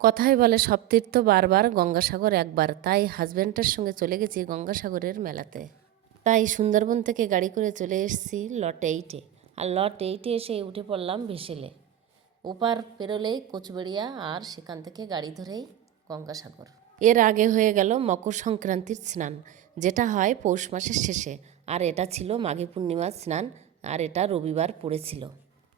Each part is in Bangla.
কথাই বলে সব তীর্থ বারবার গঙ্গাসাগর একবার, তাই হাজব্যান্ডের সঙ্গে চলে গেছি গঙ্গাসাগরের মেলাতে। তাই সুন্দরবন থেকে গাড়ি করে চলে এসেছি লট 8-এ, আর লট 8-এ এসে উঠে পড়লাম ভেসেলে। ওপার পেরোলেই কোচবেড়িয়া, আর সেখান থেকে গাড়ি ধরেই গঙ্গাসাগর। এর আগে হয়ে গেল মকর সংক্রান্তির স্নান, যেটা হয় পৌষ মাসের শেষে, আর এটা ছিল মাঘী পূর্ণিমার স্নান, আর এটা রবিবার পড়েছিল।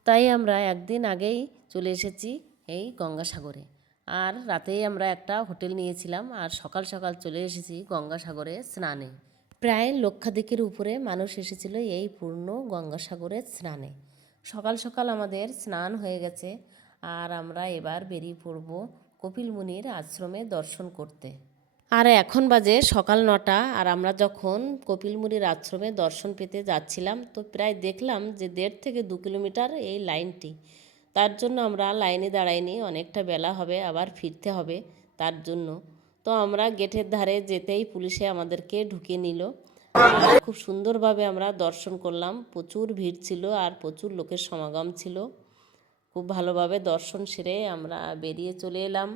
তাই আমরা একদিন আগেই চলে এসেছি এই গঙ্গাসাগরে, আর রাতেই আমরা একটা হোটেল নিয়েছিলাম, আর সকাল সকাল চলে এসেছি গঙ্গাসাগরে স্নানে। প্রায় লক্ষাধিকের উপরে মানুষ এসেছিল এই পূর্ণ গঙ্গাসাগরের স্নানে। সকাল সকাল আমাদের স্নান হয়ে গেছে, আর আমরা এবার বেরিয়ে পড়ব কপিল মুনির আশ্রমে দর্শন করতে। আর এখন বাজে সকাল 9টা, আর আমরা যখন কপিল মুনির আশ্রমে দর্শন পেতে যাচ্ছিলাম, তো প্রায় দেখলাম যে 1.5 থেকে 2 কিলোমিটার এই লাইনটি। তার জন্য আমরা লাইনে দাঁড়াইনি, অনেকটা বেলা হবে, আবার ফিরতে হবে তার জন্য। তো আমরা গেটের ধারে যেতেই পুলিশে আমাদেরকে ঢুকিয়ে নিল। খুব সুন্দরভাবে আমরা দর্শন করলাম, প্রচুর ভিড় ছিল আর প্রচুর লোকের সমাগম ছিল। খুব ভালোভাবে দর্শন সেরে আমরা বেরিয়ে চলে এলাম।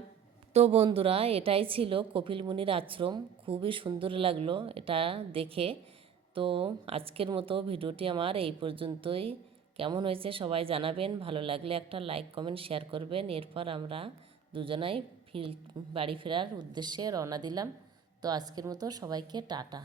তো বন্ধুরা, এটাই ছিল কপিল মুনির আশ্রম। খুবই সুন্দর লাগলো এটা দেখে। তো আজকের মতো ভিডিওটি আমার এই পর্যন্তই। কেমন হয়েছে সবাই জানাবেন, ভালো লাগলে একটা লাইক কমেন্ট শেয়ার করবেন। এরপর আমরা দুজনাই বাড়ি ফেরার উদ্দেশ্যে রওনা দিলাম। তো আজকের মতো সবাইকে টাটা।